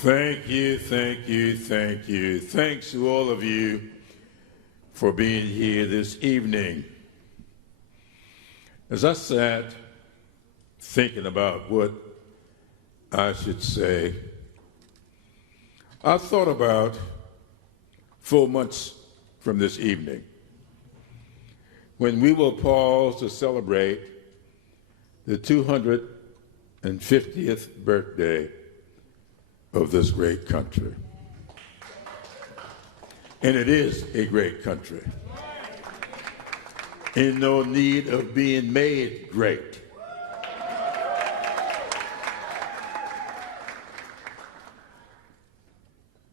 Thank you, thank you, thank you. Thanks to all of you for being here this evening. As I sat thinking about what I should say, I thought about 4 months from this evening when we will pause to celebrate the 250th birthday of this great country. And it is a great country, in no need of being made great.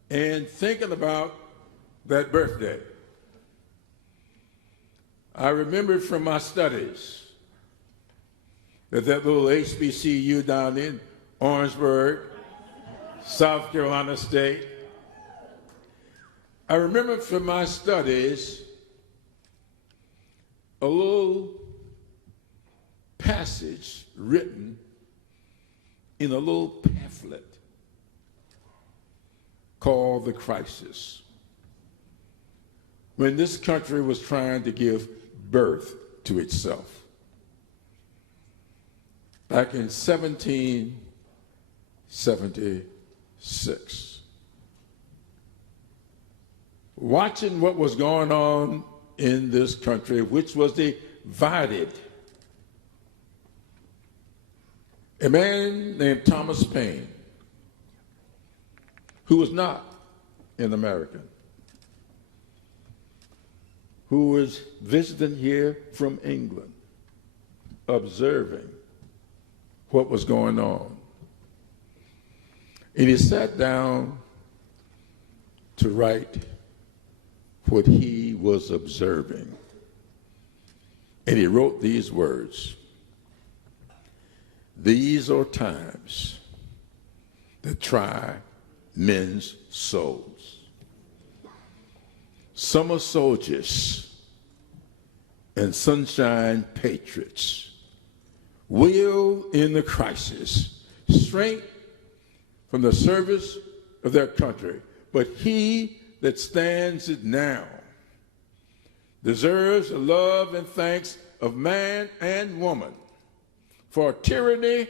And thinking about that birthday, I remember from my studies that little HBCU down in Orangeburg, South Carolina State, I remember from my studies a little passage written in a little pamphlet called The Crisis, when this country was trying to give birth to itself. Back in 1776. Watching what was going on in this country, which was divided, a man named Thomas Paine, who was not an American, who was visiting here from England, observing what was going on. And he sat down to write what he was observing. And he wrote these words: "These are times that try men's souls. Summer soldiers and sunshine patriots will, in the crisis, shrink from the service of their country, but he that stands it now deserves the love and thanks of man and woman, for tyranny,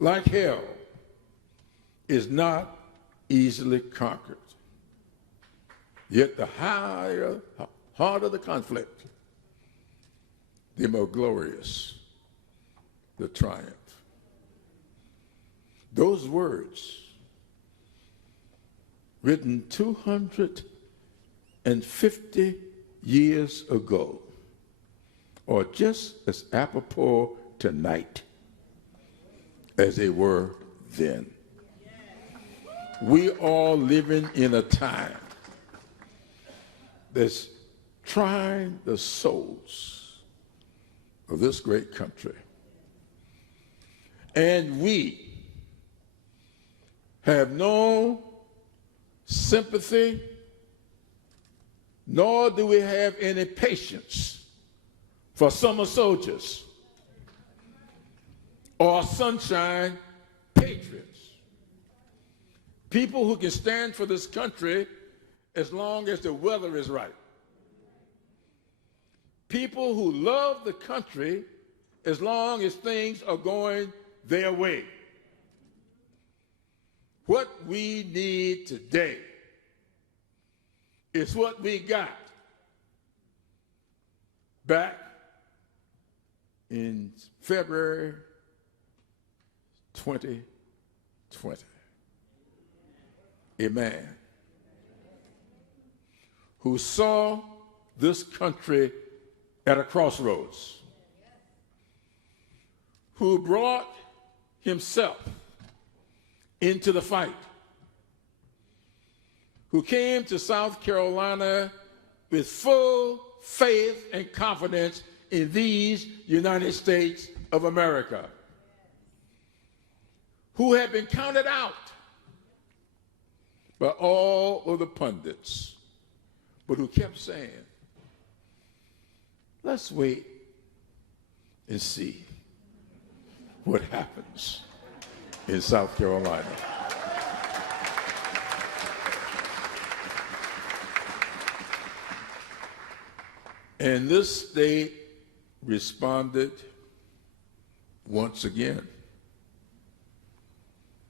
like hell, is not easily conquered. Yet the harder the conflict, the more glorious the triumph." Those words, written 250 years ago, are just as apropos tonight as they were then. We are living in a time that's trying the souls of this great country. And we have no sympathy, nor do we have any patience for summer soldiers or sunshine patriots, people who can stand for this country as long as the weather is right, people who love the country as long as things are going their way. What we need today is what we got back in February 2020. A man who saw this country at a crossroads, who brought himself into the fight, who came to South Carolina with full faith and confidence in these United States of America, who had been counted out by all of the pundits, but who kept saying, let's wait and see what happens in South Carolina. And this state responded once again.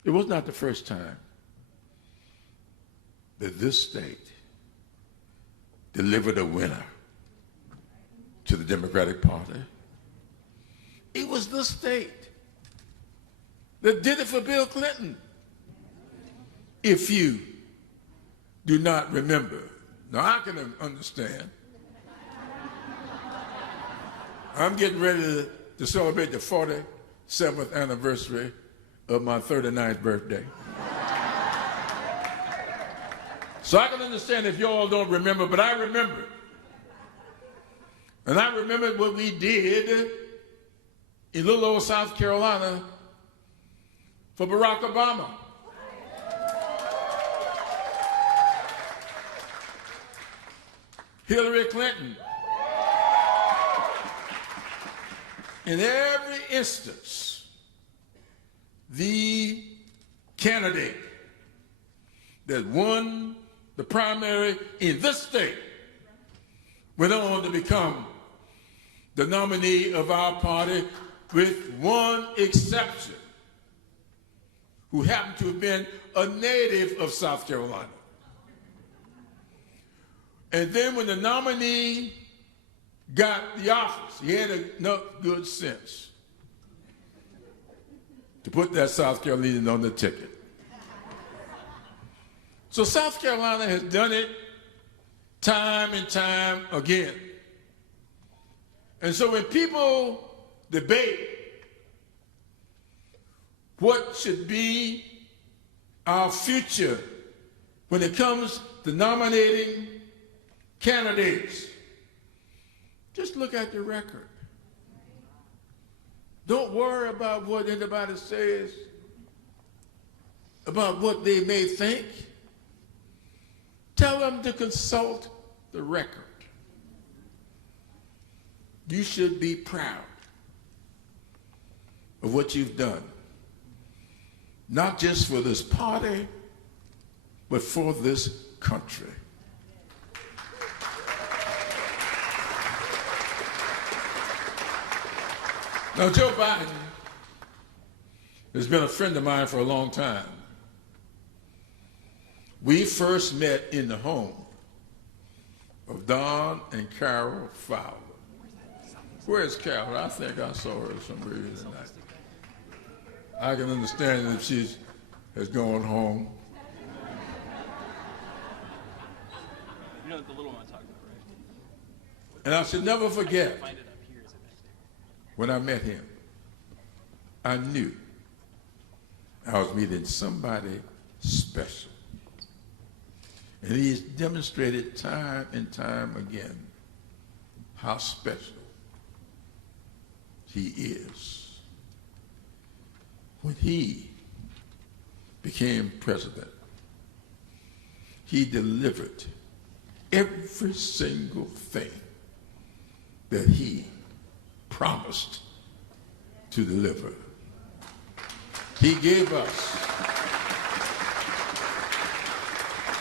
It was not the first time that this state delivered a winner to the Democratic Party. It was this state that did it for Bill Clinton. If you do not remember, now I can understand. I'm getting ready to celebrate the 47th anniversary of my 39th birthday. So I can understand if you all don't remember, but I remember. And I remember what we did in little old South Carolina for Barack Obama. Hillary Clinton. In every instance, the candidate that won the primary in this state went on to become the nominee of our party, with one exception, who happened to have been a native of South Carolina. And then when the nominee got the office, he had enough good sense to put that South Carolinian on the ticket. So South Carolina has done it time and time again. And so when people debate what should be our future when it comes to nominating candidates, just look at the record. Don't worry about what anybody says, about what they may think. Tell them to consult the record. You should be proud of what you've done, not just for this party, but for this country. Now, Joe Biden has been a friend of mine for a long time. We first met in the home of Don and Carol Fowler. Where's Carol? I think I saw her some reason tonight. I can understand if she has gone home. You know the little one I'm talking about, right? And I should never forget, when I met him, I knew I was meeting somebody special. And he's demonstrated time and time again how special he is. When he became president, he delivered every single thing that he promised to deliver. He gave us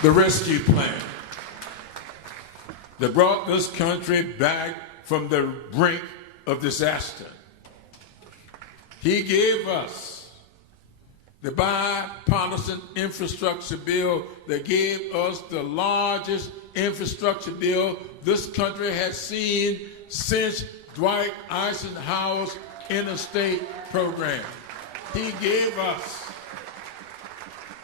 the rescue plan that brought this country back from the brink of disaster. He gave us the bipartisan infrastructure bill that gave us the largest infrastructure bill this country has seen since Dwight Eisenhower's interstate program. He gave us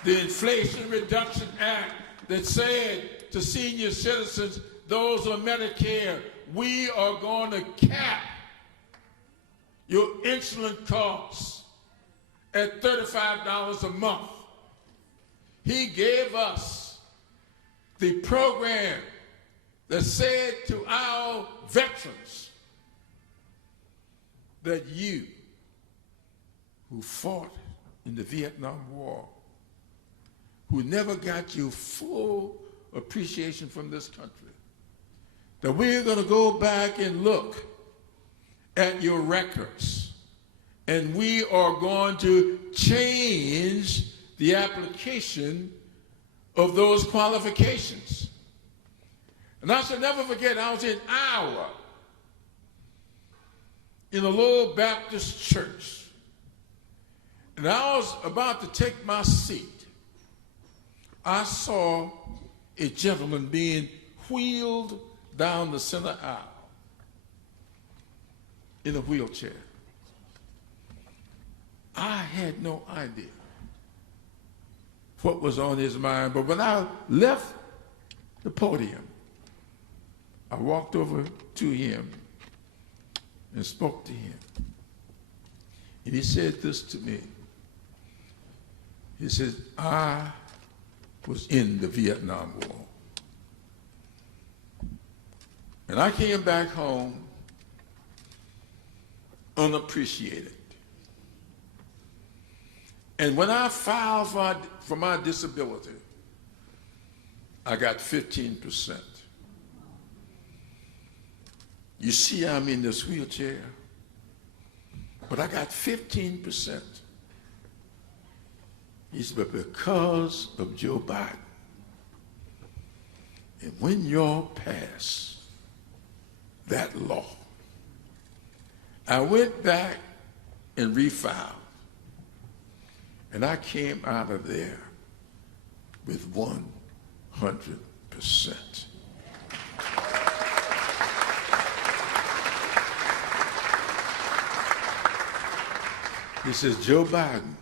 the Inflation Reduction Act that said to senior citizens, those on Medicare, we are going to cap your insulin costs at $35 a month. He gave us the program that said to our veterans that you who fought in the Vietnam War, who never got your full appreciation from this country, that we're going to go back and look at your records, and we are going to change the application of those qualifications. And I shall never forget, I was in Iowa in a little Baptist church. And I was about to take my seat. I saw a gentleman being wheeled down the center aisle in a wheelchair. I had no idea what was on his mind, but when I left the podium, I walked over to him and spoke to him. And he said this to me. He said, I was in the Vietnam War. And I came back home unappreciated. And when I filed for my disability, I got 15%. You see, I'm in this wheelchair, but I got 15%. He said, but because of Joe Biden, and when y'all pass that law, I went back and refiled, and I came out of there with 100%. He says, Joe Biden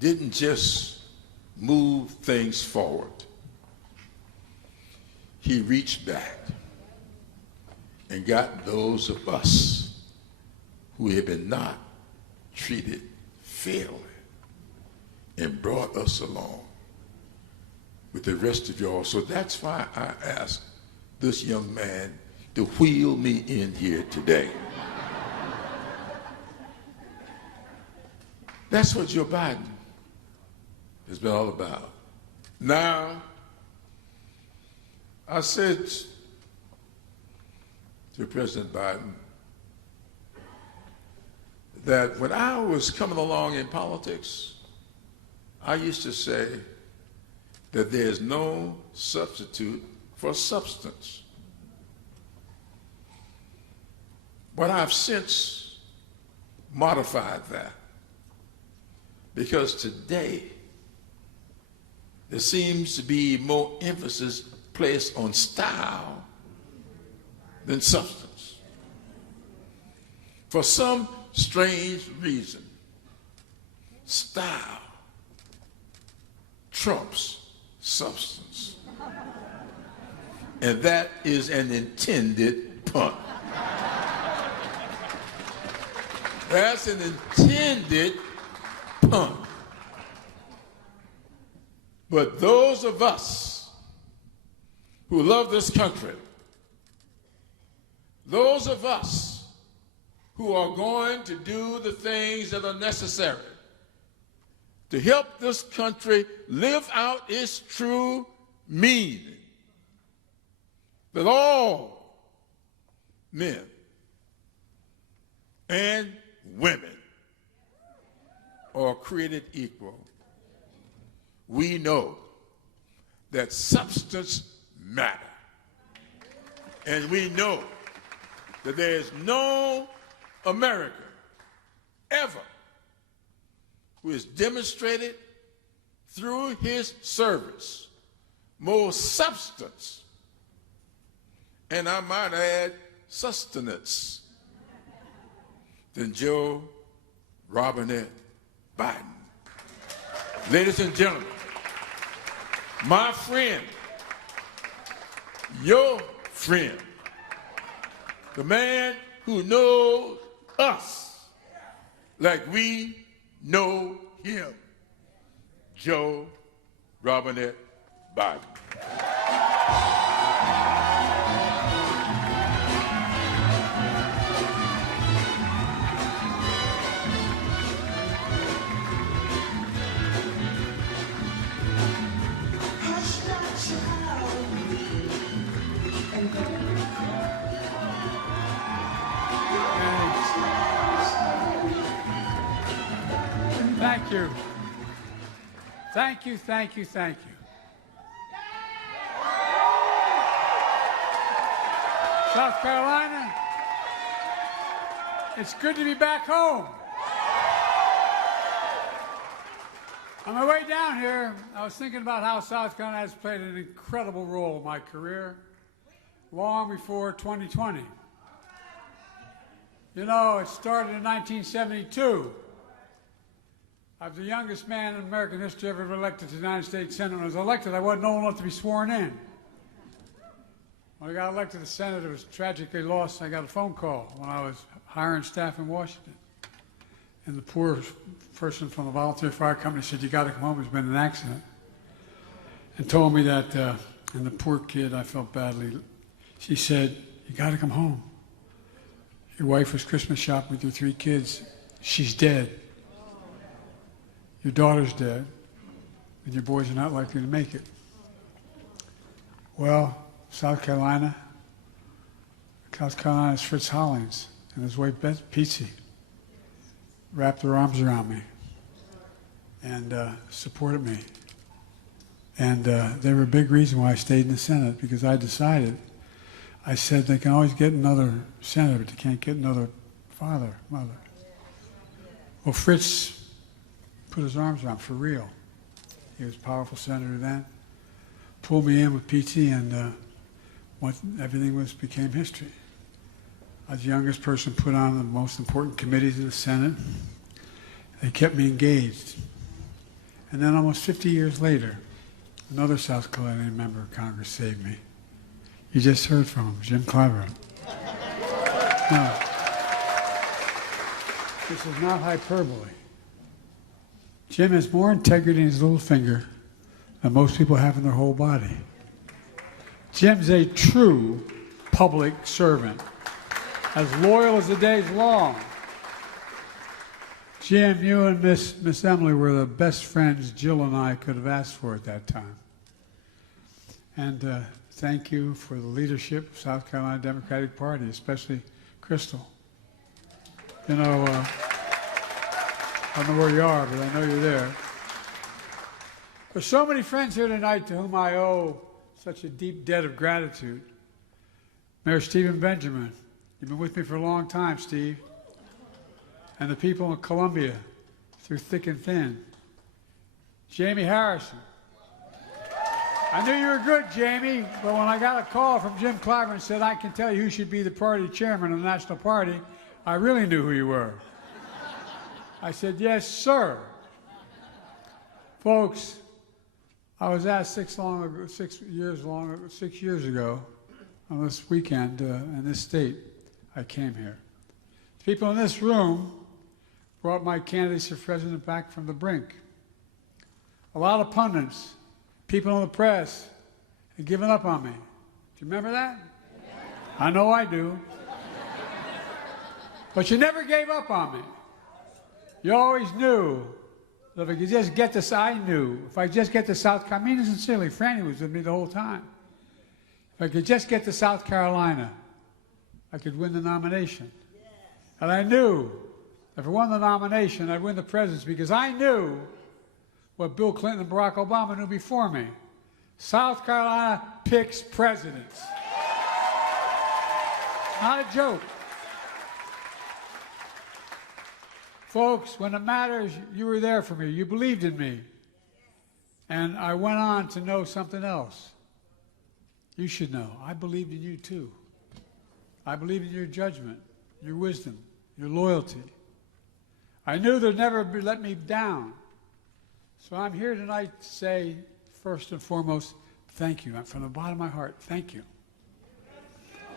didn't just move things forward. He reached back and got those of us who had been not treated fairly and brought us along with the rest of y'all. So that's why I asked this young man to wheel me in here today. That's what Joe Biden has been all about. Now, I said to President Biden that when I was coming along in politics, I used to say that there's no substitute for substance. But I've since modified that, because today there seems to be more emphasis placed on style than substance. For some strange reason, style trumps substance. And that is an intended pun. That's an intended pun. But those of us who love this country, those of us who are going to do the things that are necessary to help this country live out its true meaning, that all men and women are created equal, we know that substance matters. And we know that there is no American ever who has demonstrated through his service more substance, and I might add sustenance, than Joe Robinette Biden. Ladies and gentlemen, my friend, your friend, the man who knows us like we know him, Joe Robinette Biden. Thank you. Thank you, thank you, thank you. South Carolina, it's good to be back home. On my way down here, I was thinking about how South Carolina has played an incredible role in my career, long before 2020. You know, it started in 1972. I was the youngest man in American history ever elected to the United States Senate. When I was elected, I wasn't old enough to be sworn in. When I got elected to the Senate, it was tragically lost. I got a phone call when I was hiring staff in Washington. And the poor person from the volunteer fire company said, "You got to come home, there's been an accident." And told me that, and the poor kid, I felt badly. She said, "You got to come home. Your wife was Christmas shopping with your 3 kids. She's dead. Your daughter's dead. And your boys are not likely to make it." Well, South Carolina's Fritz Hollings and his wife Petsy wrapped their arms around me and supported me. And they were a big reason why I stayed in the Senate, because I decided, I said, they can always get another senator, but they can't get another father, mother. Well, Fritz put his arms around for real. He was a powerful senator then. Pulled me in with PT, and everything became history. I was the youngest person put on the most important committees of the Senate. They kept me engaged. And then almost 50 years later, another South Carolinian member of Congress saved me. You just heard from him, Jim Clyburn. No, this is not hyperbole. Jim has more integrity in his little finger than most people have in their whole body. Jim's a true public servant, as loyal as the day's long. Jim, you and Miss Emily were the best friends Jill and I could have asked for at that time. And thank you for the leadership of South Carolina Democratic Party, especially Crystal. You know, I don't know where you are, but I know you're there. There's so many friends here tonight to whom I owe such a deep debt of gratitude. Mayor Stephen Benjamin, you've been with me for a long time, Steve. And the people in Columbia, through thick and thin. Jamie Harrison. I knew you were good, Jamie, but when I got a call from Jim Clyburn and said, "I can tell you who should be the party chairman of the National Party," I really knew who you were. I said, "Yes, sir." Folks, I was asked 6 years ago on this weekend in this state, I came here. People in this room brought my candidacy for president back from the brink. A lot of pundits, people in the press, had given up on me. Do you remember that? I know I do. But you never gave up on me. You always knew that if I could just get this, I knew, if I just get to South Carolina, I mean sincerely, Franny was with me the whole time. If I could just get to South Carolina, I could win the nomination. And I knew if I won the nomination, I'd win the presidency, because I knew what Bill Clinton and Barack Obama knew before me. South Carolina picks presidents. Not a joke. Folks, when it matters, you were there for me. You believed in me. And I went on to know something else. You should know. I believed in you too. I believed in your judgment, your wisdom, your loyalty. I knew they'd never let me down. So I'm here tonight to say, first and foremost, thank you. From the bottom of my heart, thank you.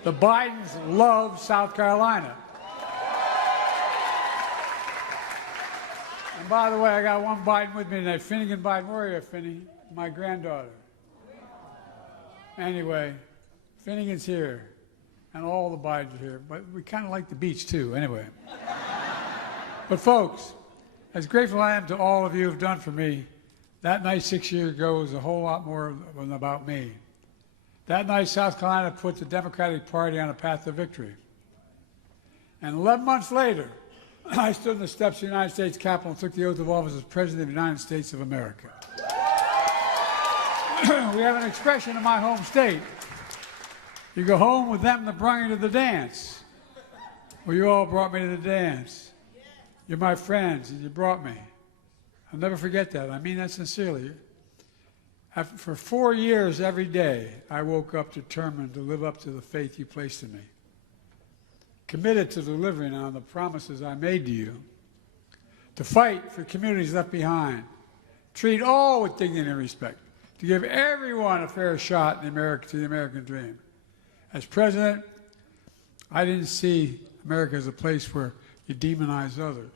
The Bidens love South Carolina. And by the way, I got one Biden with me tonight, Finnegan Biden. Where are you, Finny? My granddaughter. Anyway, Finnegan's here, and all the Bidens are here, but we kind of like the beach too, anyway. But folks, as grateful I am to all of you who've done for me, that night 6 years ago was a whole lot more than about me. That night, South Carolina put the Democratic Party on a path to victory. And 11 months later, I stood on the steps of the United States Capitol and took the oath of office as President of the United States of America. We have an expression in my home state. You go home with them that brought you to the dance. Well, you all brought me to the dance. You're my friends, and you brought me. I'll never forget that. I mean that sincerely. For 4 years, every day, I woke up determined to live up to the faith you placed in me. Committed to delivering on the promises I made to you. To fight for communities left behind. Treat all with dignity and respect. To give everyone a fair shot in to the American dream. As president, I didn't see America as a place where you demonize others.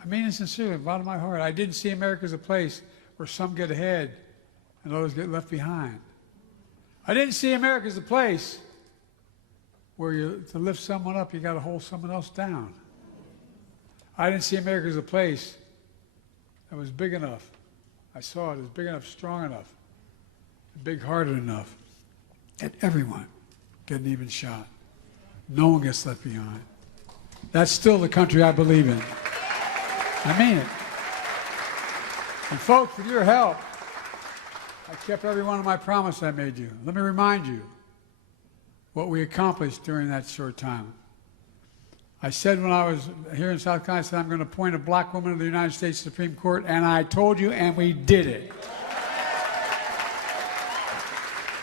I mean it sincerely, from the bottom of my heart. I didn't see America as a place where some get ahead and others get left behind. I didn't see America as a place where to lift someone up, you got to hold someone else down. I didn't see America as a place that was big enough. I saw it as big enough, strong enough, big-hearted enough that everyone get an even shot. No one gets left behind. That's still the country I believe in. I mean it. And folks, with your help, I kept every one of my promises I made you. Let me remind you what we accomplished during that short time. I said when I was here in South Carolina, I said I'm going to appoint a black woman to the United States Supreme Court, and I told you, and we did it.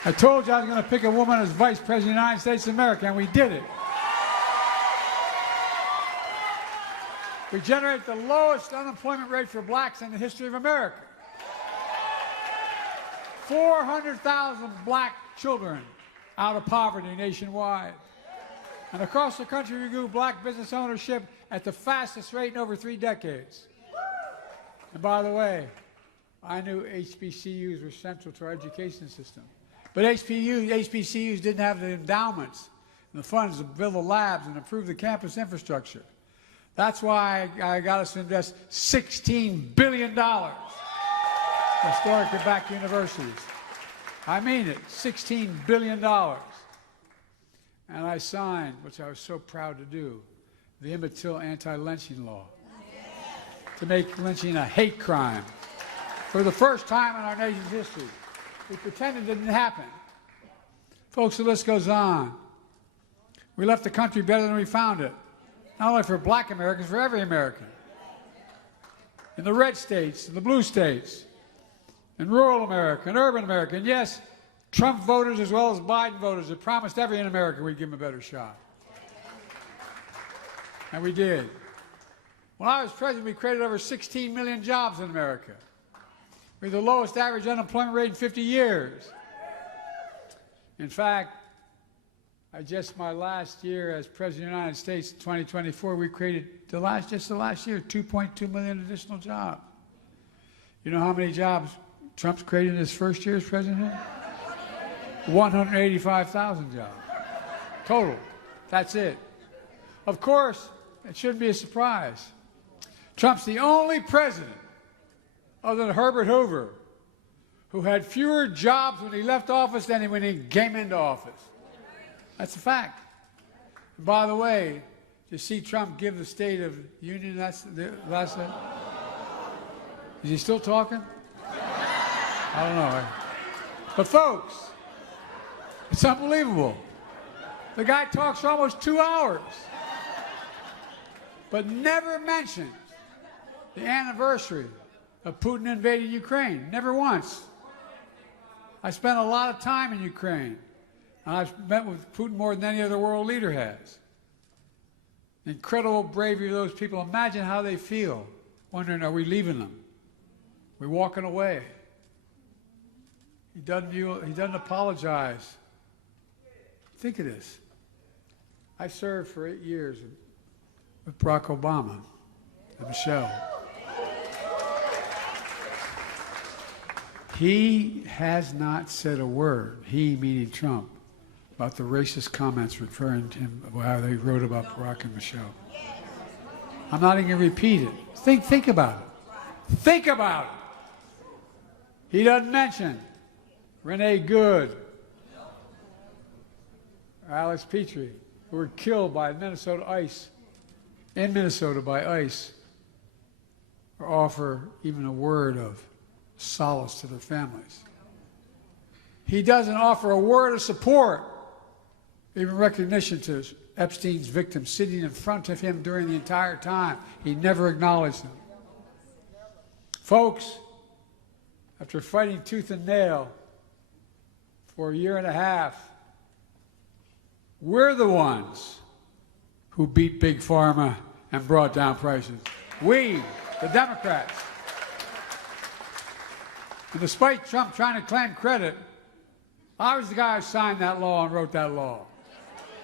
I told you I was going to pick a woman as Vice President of the United States of America, and we did it. We generate the lowest unemployment rate for blacks in the history of America. 400,000 black children out of poverty nationwide. And across the country, we grew black business ownership at the fastest rate in over 3 decades. And by the way, I knew HBCUs were central to our education system. But HBCUs didn't have the endowments and the funds to build the labs and improve the campus infrastructure. That's why I got us to invest $16 billion in historically black universities. I mean it, $16 billion. And I signed, which I was so proud to do, the Emmett Till anti-lynching law to make lynching a hate crime for the first time in our nation's history. We pretended it didn't happen. Folks, the list goes on. We left the country better than we found it. Not only for black Americans, for every American. In the red states, in the blue states, in rural America, in urban America, and yes, Trump voters as well as Biden voters that promised every in America we'd give them a better shot. And we did. When I was president, we created over 16 million jobs in America. We had the lowest average unemployment rate in 50 years. In fact, my last year as President of the United States, 2024, we created just the last year, 2.2 million additional jobs. You know how many jobs Trump's created in his first year as president? 185,000 jobs. Total. That's it. Of course, it shouldn't be a surprise. Trump's the only president, other than Herbert Hoover, who had fewer jobs when he left office than when he came into office. That's a fact. And by the way, to see Trump give the State of the Union last night, is he still talking? I don't know. But folks, it's unbelievable. The guy talks for almost 2 hours, but never mentions the anniversary of Putin invading Ukraine. Never once. I spent a lot of time in Ukraine. And I've met with Putin more than any other world leader has. The incredible bravery of those people. Imagine how they feel, wondering, are we leaving them? We're walking away. He doesn't apologize. Think of this. I served for 8 years with Barack Obama and Michelle. He has not said a word, he meaning Trump, about the racist comments referring to him, how they wrote about Barack and Michelle. I'm not even going to repeat it. Think about it. Think about it. He doesn't mention Renee Good, Alex Petrie, who were killed by Minnesota ICE, in Minnesota by ICE, or offer even a word of solace to their families. He doesn't offer a word of support even recognition to Epstein's victims sitting in front of him during the entire time. He never acknowledged them. Folks, after fighting tooth and nail for a year and a half, we're the ones who beat Big Pharma and brought down prices. We, the Democrats. And despite Trump trying to claim credit, I was the guy who signed that law and wrote that law,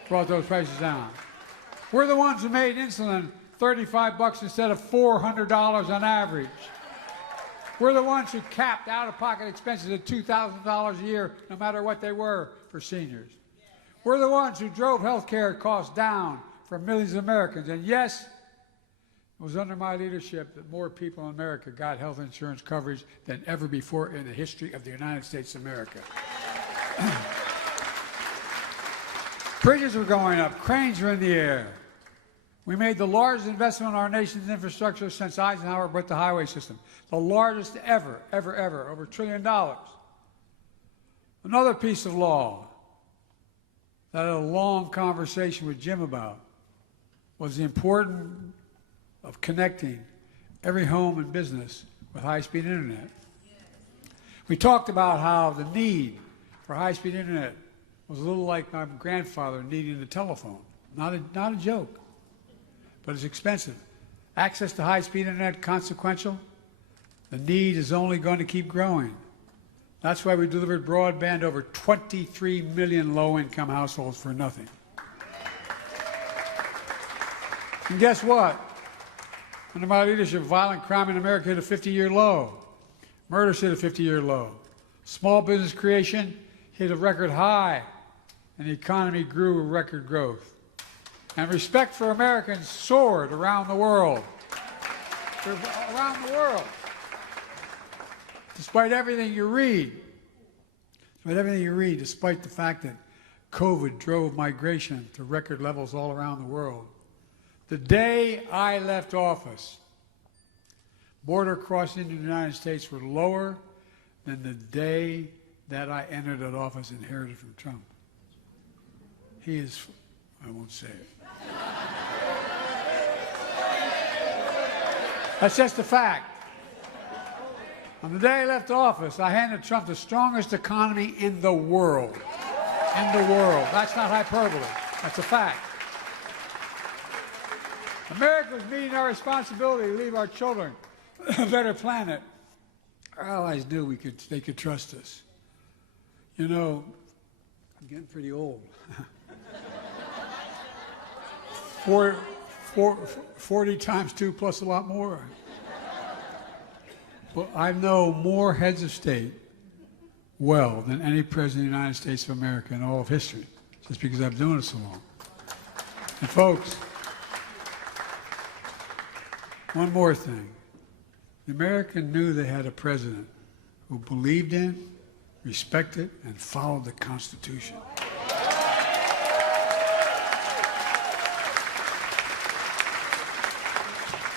brought those prices down. We're the ones who made insulin $35 instead of $400 on average. We're the ones who capped out-of-pocket expenses at $2,000 a year, no matter what they were, for seniors. We're the ones who drove health care costs down for millions of Americans. And yes, it was under my leadership that more people in America got health insurance coverage than ever before in the history of the United States of America. Bridges were going up, cranes were in the air. We made the largest investment in our nation's infrastructure since Eisenhower built the highway system. The largest ever, over $1 trillion. Another piece of law that I had a long conversation with Jim about was the importance of connecting every home and business with high-speed internet. We talked about how the need for high-speed internet was a little like my grandfather needing a telephone. Not a joke, but it's expensive. Access to high-speed internet consequential. The need is only going to keep growing. That's why we delivered broadband to over 23 million low-income households for nothing. And guess what? Under my leadership, violent crime in America hit a 50-year low. Murders hit a 50-year low. Small business creation hit a record high, and the economy grew with record growth. And respect for Americans soared around the world. Around the world. Despite everything you read, despite the fact that COVID drove migration to record levels all around the world, the day I left office, border crossing into the United States were lower than the day that I entered that office inherited from Trump. He is, I won't say it. That's just a fact. On the day I left office, I handed Trump the strongest economy in the world. In the world. That's not hyperbole. That's a fact. America's meeting our responsibility to leave our children a better planet. Our allies knew they could trust us. You know, I'm getting pretty old. 40 times 2 plus a lot more. Well, I know more heads of state well than any president of the United States of America in all of history, just because I've been doing it so long. And folks, one more thing. The American knew they had a president who believed in, respected, and followed the Constitution.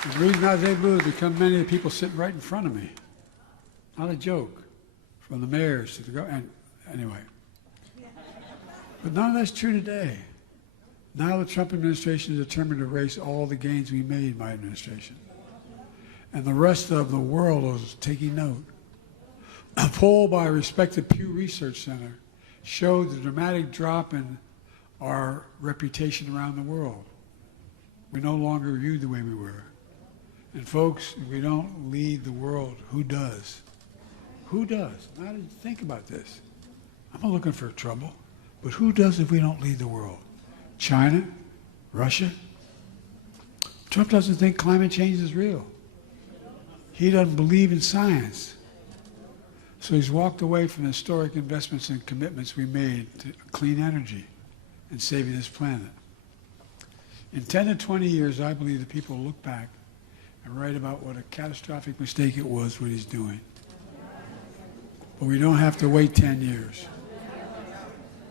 The reason I was able to do it is because many of the people sitting right in front of me. Not a joke. From the mayors to the government. Anyway. But none of that's true today. Now the Trump administration is determined to erase all the gains we made in my administration. And the rest of the world is taking note. A poll by a respected Pew Research Center showed the dramatic drop in our reputation around the world. We're no longer viewed the way we were. And folks, if we don't lead the world, who does? Who does? Now think about this. I'm not looking for trouble, but who does if we don't lead the world? China? Russia? Trump doesn't think climate change is real. He doesn't believe in science. So he's walked away from the historic investments and commitments we made to clean energy and saving this planet. In 10 to 20 years, I believe that people will look back and write about what a catastrophic mistake it was, what he's doing. But we don't have to wait 10 years.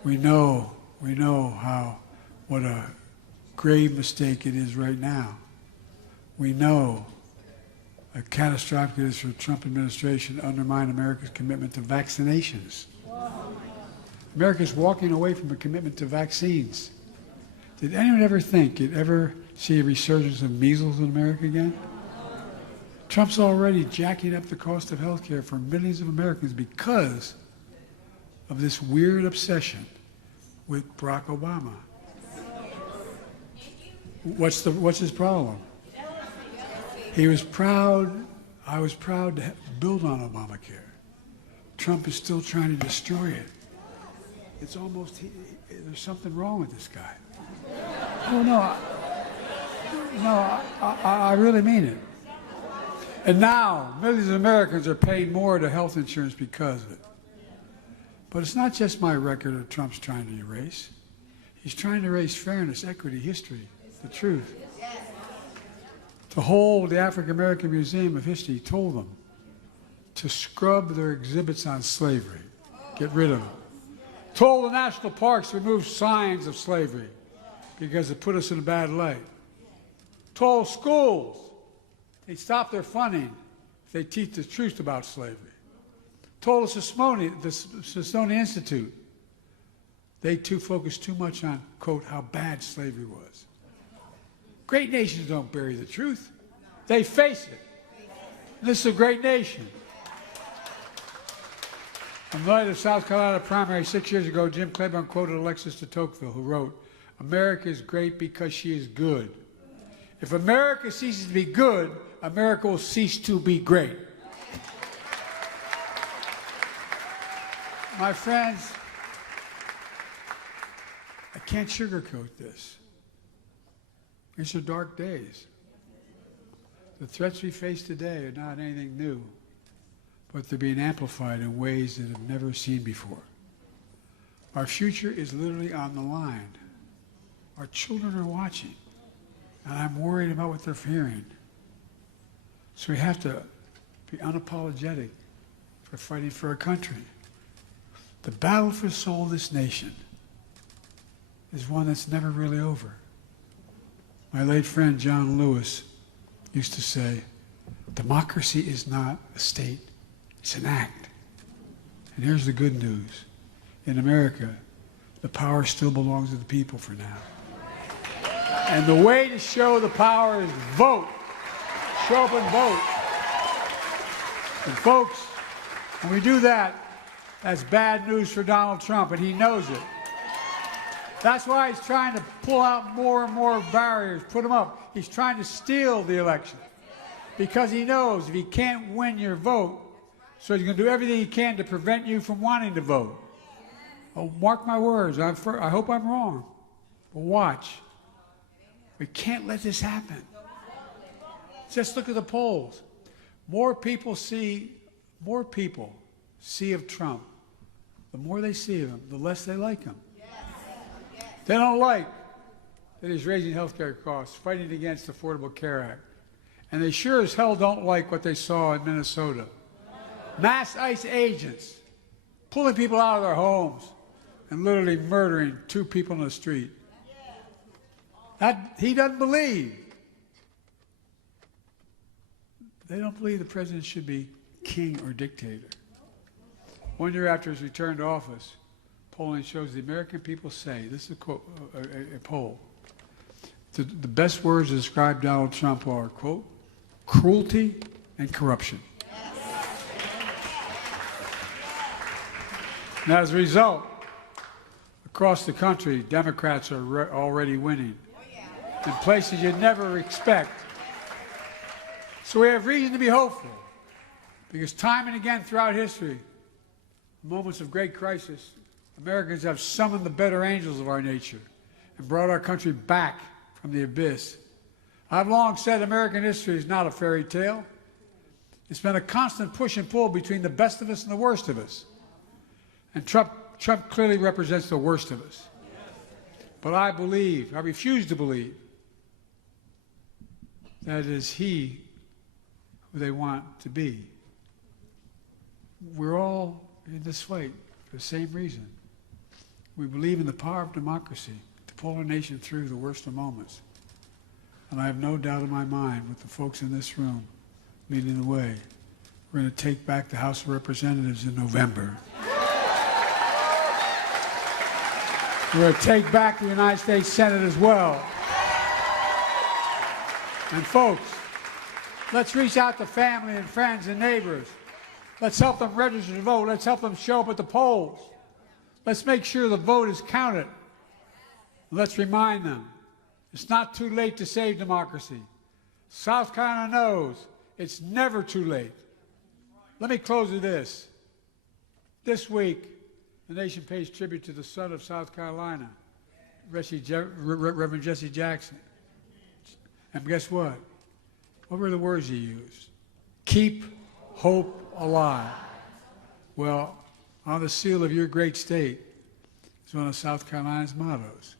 We know what a grave mistake it is right now. We know how catastrophic it is for the Trump administration to undermine America's commitment to vaccinations. America's walking away from a commitment to vaccines. Did anyone ever think you'd ever see a resurgence of measles in America again? Trump's already jacking up the cost of health care for millions of Americans because of this weird obsession with Barack Obama. What's his problem? He was proud, I was proud to build on Obamacare. Trump is still trying to destroy it. It's almost, there's something wrong with this guy. Oh, no, I really mean it. And now, millions of Americans are paying more to health insurance because of it. But it's not just my record that Trump's trying to erase. He's trying to erase fairness, equity, history, the truth. To hold the African American Museum of History told them to scrub their exhibits on slavery, get rid of them. Told the national parks to remove signs of slavery because it put us in a bad light. Told schools they stop their funding if they teach the truth about slavery. Told the Smithsonian Institute they too focused too much on, quote, how bad slavery was. Great nations don't bury the truth. They face it. And this is a great nation. On the night of South Carolina primary 6 years ago, Jim Claiborne quoted Alexis de Tocqueville, who wrote, "America is great because she is good. If America ceases to be good, America will cease to be great." My friends, I can't sugarcoat this. These are dark days. The threats we face today are not anything new, but they're being amplified in ways that have never seen before. Our future is literally on the line. Our children are watching, and I'm worried about what they're hearing. So we have to be unapologetic for fighting for our country. The battle for the soul of this nation is one that's never really over. My late friend John Lewis used to say, democracy is not a state, it's an act. And here's the good news. In America, the power still belongs to the people for now. And the way to show the power is vote. Show up and vote. And folks, when we do that, that's bad news for Donald Trump, and he knows it. That's why he's trying to pull out more and more barriers, put them up. He's trying to steal the election because he knows if he can't win your vote, so he's going to do everything he can to prevent you from wanting to vote. Oh, mark my words. I hope I'm wrong, but watch. We can't let this happen. Just look at the polls. More people see of Trump. The more they see of him, the less they like him. They don't like that he's raising health care costs, fighting against the Affordable Care Act. And they sure as hell don't like what they saw in Minnesota. Mass ICE agents pulling people out of their homes and literally murdering 2 people in the street. That he doesn't believe. They don't believe the president should be king or dictator. 1 year after his return to office, polling shows the American people say, this is a quote, a poll, the best words to describe Donald Trump are, quote, cruelty and corruption. And as a result, across the country, Democrats are already winning in places you'd never expect. So we have reason to be hopeful, because time and again throughout history, in moments of great crisis, Americans have summoned the better angels of our nature and brought our country back from the abyss. I've long said American history is not a fairy tale. It's been a constant push and pull between the best of us and the worst of us. And Trump clearly represents the worst of us. But I refuse to believe, that it is he who they want to be. We're all in this fight for the same reason. We believe in the power of democracy to pull our nation through the worst of moments. And I have no doubt in my mind, with the folks in this room leading the way, we're going to take back the House of Representatives in November. We're going to take back the United States Senate as well. And folks, let's reach out to family and friends and neighbors. Let's help them register to vote. Let's help them show up at the polls. Let's make sure the vote is counted. Let's remind them, it's not too late to save democracy. South Carolina knows it's never too late. Let me close with this. This week, the nation pays tribute to the son of South Carolina, Reverend Jesse Jackson. And guess what? What were the words he used? Keep hope alive. Well, on the seal of your great state is one of South Carolina's mottos.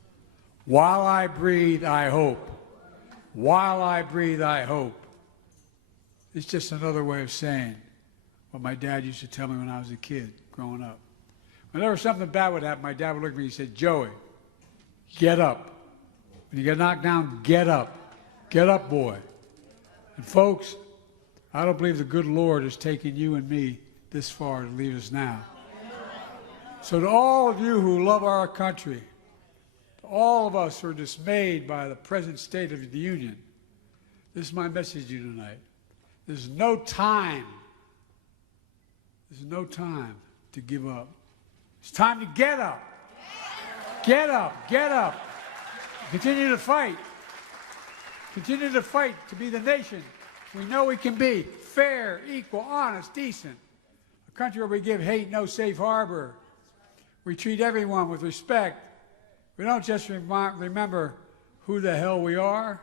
While I breathe, I hope. While I breathe, I hope. It's just another way of saying what my dad used to tell me when I was a kid growing up. Whenever something bad would happen, my dad would look at me and say, Joey, get up. When you get knocked down, get up. Get up, boy. And folks, I don't believe the good Lord has taken you and me this far to leave us now. So to all of you who love our country, to all of us who are dismayed by the present state of the Union, this is my message to you tonight. There's no time. There's no time to give up. It's time to get up. Get up. Get up. Continue to fight. Continue to fight to be the nation we know we can be. Fair, equal, honest, decent. A country where we give hate no safe harbor. We treat everyone with respect. We don't just remember who the hell we are.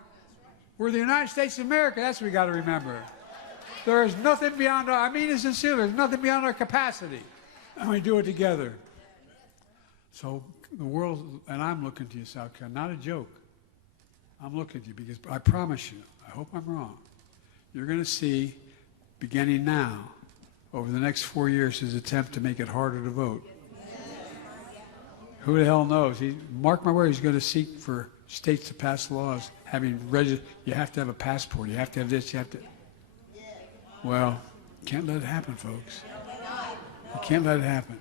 We're the United States of America. That's what we got to remember. There is nothing beyond our, I mean it sincerely, there's nothing beyond our capacity. And we do it together. So the world, and I'm looking to you, South Carolina, not a joke. I'm looking at you because I promise you, I hope I'm wrong, you're going to see, beginning now, over the next 4 years, his attempt to make it harder to vote. Who the hell knows? Mark my word, he's going to seek for states to pass laws having you have to have a passport, you have to have this, you have to. Well, can't let it happen, folks. You can't let it happen.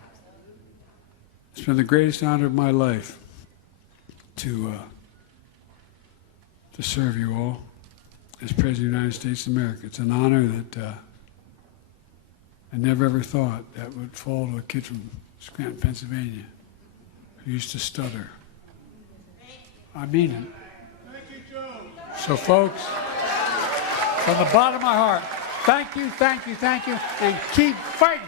It's been the greatest honor of my life to serve you all as President of the United States of America. It's an honor that I never ever thought that would fall to a kid from Scranton, Pennsylvania, who used to stutter. I mean it. So, folks, from the bottom of my heart, thank you, and keep fighting.